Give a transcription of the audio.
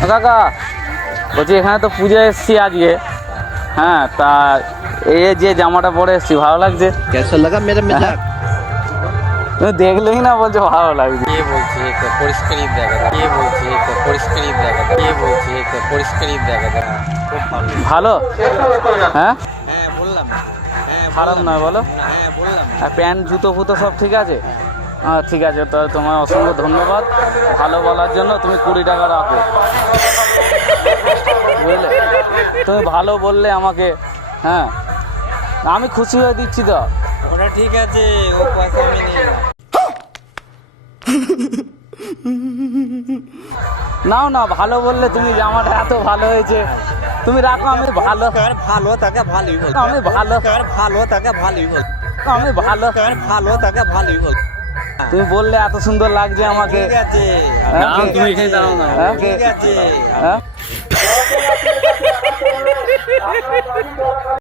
কাকা বলছি এখানে তো পুজো এসছি আজকে, হ্যাঁ তা এই যে জামাটা পরে এসছি ভালো লাগছে। कैसा लगा मेरा मजाक? তুমি দেখলেই না বলছো ভালো লাগছে। কে বলছে এটা পরিষ্কারই দেখা যায়, কে বলছে এটা পরিষ্কারই দেখা যায়, কে বলছে এটা পরিষ্কারই দেখা যায়। খুব ভালো। ভালো হ্যাঁ, হ্যাঁ বললাম, হ্যাঁ খারাপ নয় বলো। হ্যাঁ বললাম। আর প্যান্ট জুতো ফুতো সব ঠিক আছে? হ্যাঁ ঠিক আছে, তো তোমার অসংখ্য ধন্যবাদ ভালো বলার জন্য। তুমি 20 টাকা রাখো, বুঝলে? তুমি ভালো বললে আমাকে, হ্যাঁ আমি খুশি হয়ে দিচ্ছি তো। ওটা ঠিক আছে, ও পয়সা আমি নিই না। নাও না, ভালো বললে তুমি, জামাটা এত ভালো হয়েছে। তুমি রাখো, আমি ভালো, কার ভালো তাকে ভালোই বল, আমি ভালো, কার ভালো তাকে ভালোই বল, আমি ভালো, কার ভালো তাকে ভালোই বল। তুমি বললে এত সুন্দর লাগছে আমাকে। ঠিক আছে, হ্যাঁ? তুমি এখানে দাঁড়াও না। হ্যাঁ? ঠিক আছে। হ্যাঁ